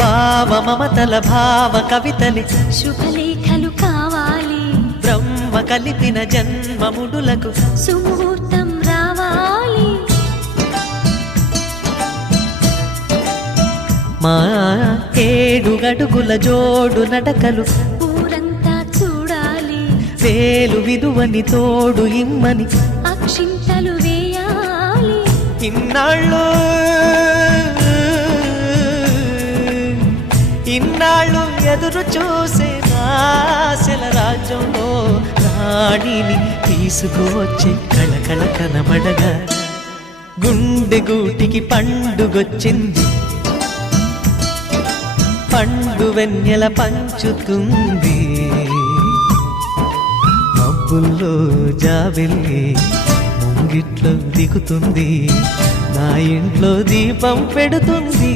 భావ మమతల భావ కవితలి శుభలేఖలు కావాలి, బ్రహ్మ కలిపిన జన్మముడులకు సుముహూర్తం రావాలి. మా 7 అడుగుల జోడు నడకలు ఊరంతా చూడాలి, వేలు విలువని తోడు ఇమ్మని అక్షింతలు వేయాలి. ఇన్నాళ్ళు ఎదురు చూసే ఆశల రాజ్యంలో రాణిని తీసుకువచ్చే కళకళ కనబడగా గుండె గూటికి పండుగొచ్చింది, పండు వెన్నెల పంచుతుంది. మబ్బుల్లో జాబిల్లి ముంగిట్లో దిగుతుంది, నా ఇంట్లో దీపం పెడుతుంది.